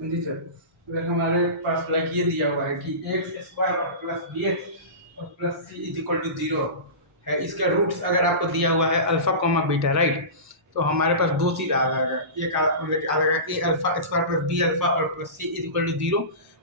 जी sir. अगर हमारे पास like ये दिया हुआ है कि एक्स स्क्वायर और प्लस बी एक्स और plus C is equal to zero है, इसके रूट्स अगर आपको दिया हुआ है अल्फा कॉमा बीटा, राइट? तो हमारे पास दो चीज आ जाएगा, एक मतलब आ जाएगा A alpha square plus B alpha और plus C is equal to zero,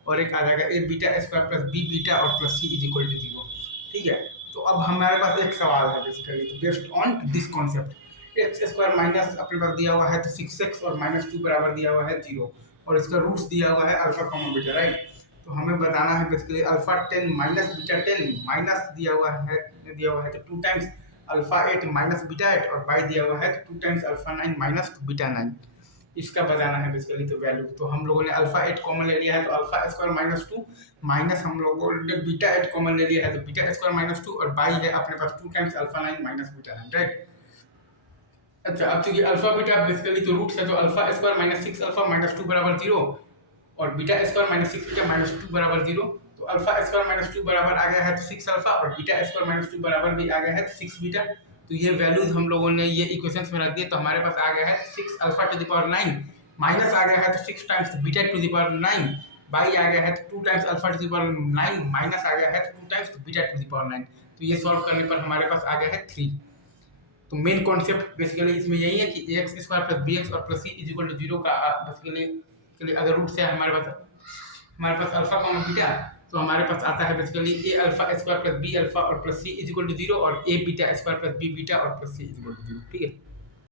और एक आ जाएगा A beta square plus B beta और plus C is equal to zero. ठीक है। तो अब हमारे पास एक सवाल है बेसिकली, तो based on this concept, x square minus अपने पास दिया हुआ है तो 6x और माइनस टू बराबर दिया हुआ है जीरो, और इसका रूट्स दिया हुआ है अल्फा कॉमा बीटा, राइट? तो हमें बताना है basically alpha 10 minus beta 10 minus दिया हुआ है तो 2 टाइम्स अल्फा 8 माइनस बीटा 8, और बाई दिया हुआ है तो 2 टाइम्स अल्फा 9 माइनस बीटा 9। इसका बताना है बेसिकली तो वैल्यू, तो हम लोगों ने अल्फा 8 कॉमन ले लिया है तो अल्फा स्क्वायर माइनस 2 माइनस हम लोगों ने बीटा 8 कॉमन ले लिया है तो बीटा स्क्वायर माइनस 2, और बाई है अपने पास 2 times alpha 9 minus beta 9, right? अच्छा, अब चूंकि अल्फा बीटा बेसिकली तो रूट्स है, तो alpha square minus 6 alpha minus 2 बराबर जीरो, और beta square minus 6 beta minus 2 बराबर जीरो। तो अल्फा स्क्वायर माइनस 2 बराबर आ गया है तो 6 अल्फा, और बीटा स्क्वायर माइनस 2 बराबर भी आ गया है तो 6 बीटा। तो ये वैल्यूज हम लोगों ने ये इक्वेशंस में रख दिए, तो हमारे पास आ गया है 6 alpha to the power 9 minus आ गया है तो 6 times beta to the power 9 by आ गया है तो 2 times alpha to the power 9 minus आ गया है तो 2 times beta to the power 9। तो ये सॉल्व करने पर हमारे पास आ गया है 3। तो मेन कॉन्सेप्ट बेसिकली इसमें यही है कि x square plus B x और plus C is equal to zero का बेसिकली अगर रूट से हमारे पास अल्फा कॉमा बीटा, तो हमारे पास आता है basically a alpha square plus B alpha और plus C is equal to zero, और a beta square plus B beta और plus C is equal to zero. ठीक है।